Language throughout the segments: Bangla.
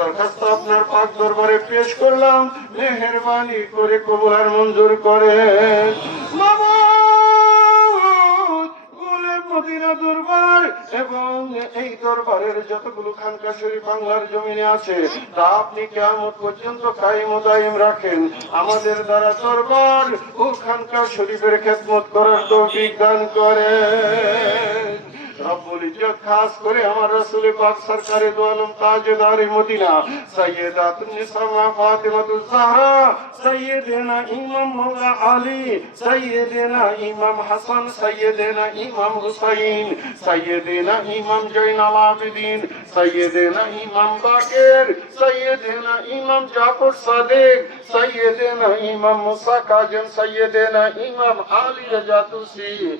দরখাস্ত আপনার পাক দরবারে পেশ করলাম। মেহরবানি করে কবুল মঞ্জুর করেন। মদিনা দরবার এবং এই দরবারের যতগুলো খানকা শরীফ বাংলার জমিনে আছে, তা আপনি কেমন পর্যন্ত কায়েম দায়েম রাখেন। আমাদের দ্বারা দরবার ও খানকা শরীফের খেদমত করার তৌফিক দান করেন। রব্বুল ইজ্জত খাস করে আমার রাসূল পাক সরকারে দো আলম তাজদার মদিনা, সাইয়্যিদাতুন নিসা মা ফাতিমাতুজ জাহরা, সাইয়্যিদিনা ইমাম মাওলা আলী, সাইয়্যিদিনা ইমাম হাসান তুসি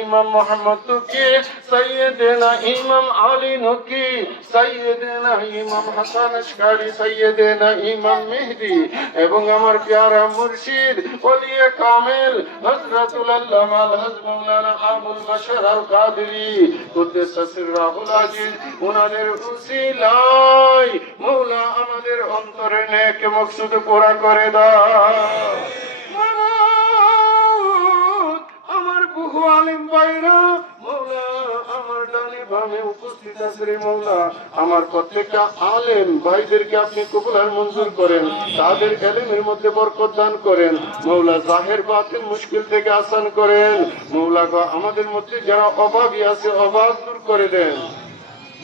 ইমাম মোহাম্মদ তুকি সাইয়্যিদিনা ইমাম আলী নুকি সাইয়্যিদিনা ইমাম হাসান সাইয়্যিদিনা ইমাম মেহদি, এবং আমার প্যারা মুর্শিদ ওলিয়ে কামেল আবুল বশর আল কাদরি আজিজ মৌলা আমাদের অন্তরে নেক মকসুদ পুরা করে দাও। আমার বহু আলিম বাইরা আমার উপস্থিত আছে মৌলা আমার প্রত্যেকটা আলেম ভাইদেরকে আপনি কবুলার মঞ্জুর করেন। তাদের এলেমের মধ্যে বরকত দান করেন। মৌলা জাহের বাতিল মুশকিল থেকে আসান করেন। মৌলা আমাদের মধ্যে যারা অভাবী আছে, অভাব দূর করে দেন।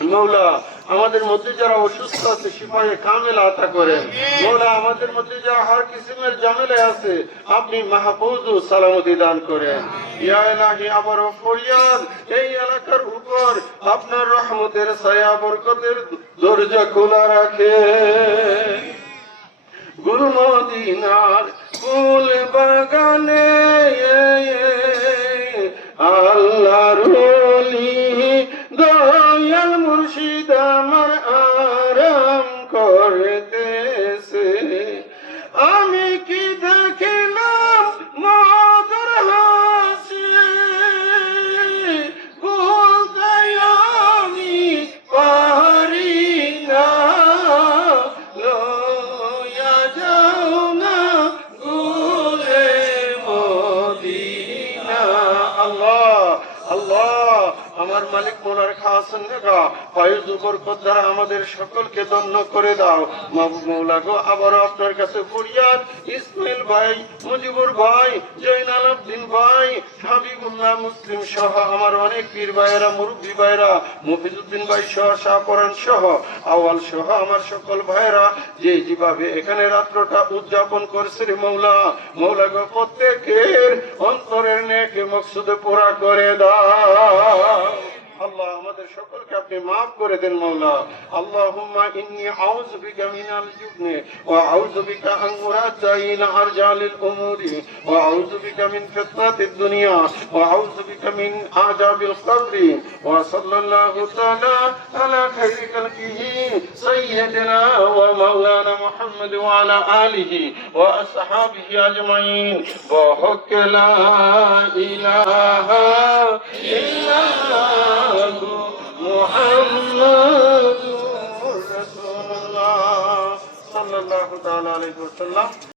মৌলা, আমাদের মধ্যে যারা অসুস্থ আছে সিপাহী কামেল আতা করেন। মৌলা, আমাদের মধ্যে যারা হার কিসিমের জামেলে আছে, আপনি মাহফুজ সালামতি দান করেন। ইয়া ফরিয়াদ, এই এলাকার উপর আপনার রহমতের ছায়া, বরকতের দরজা খোলা রাখে। গুরু মদিনার ফুল বাগানে, আল্লাহর আল্লাহ আমার মালিক খাসন দেখা ফয়েজ বরকত দ্বারা আমাদের সকলকে ধন্য করে দাও। মৌলা গো, আবারও আপনার কাছে ফরিয়াদ। ইসমাইল ভাই, মুজিবুর ভাই জয়নাল আব্দিন ভাই, হাবিবুল্লাহ মুসলিম সহ আমার অনেক পীর ভাইয়েরা, মুরব্বী ভাইরা মফিজুদ্দিন ভাই সহ শাহপরান সহ আওয়াল সহ আমার সকল ভাইয়েরা, যে যেভাবে এখানে রাত্রটা উদযাপন করছে রে মৌলা মৌলা গো, প্রত্যেকের অন্তরের নেকে মকসুদে পুরা করে দাও। আল্লাহ, আমাদের সকলকে আপনি মাফ করে দেন, মাওলা। আল্লাহুম্মা ইন্নী আউযু বিকা মিনাল জুবনি ওয়া আউযু বিকা আন উরাদা ইলা আরজালিল উমুরি ওয়া আউযু বিকা মিন ফিতনাতিদ দুনিয়া ওয়া আউযু বিকা মিন আযাবিল কবরি ওয়া সাল্লাল্লাহু তাআলা আলা খাইরি খালকিহি সাইয়্যিদিনা ওয়া মাওলানা মুহাম্মদ ওয়া আলা আলিহি ওয়া আসহাবিহি আজমাইন। ওয়া হক লা ইলাহা ইল্লাল্লাহ। রাসূলুল্লাহ সাল্লাল্লাহু তাআলা আলাইহি ওয়াসাল্লাম।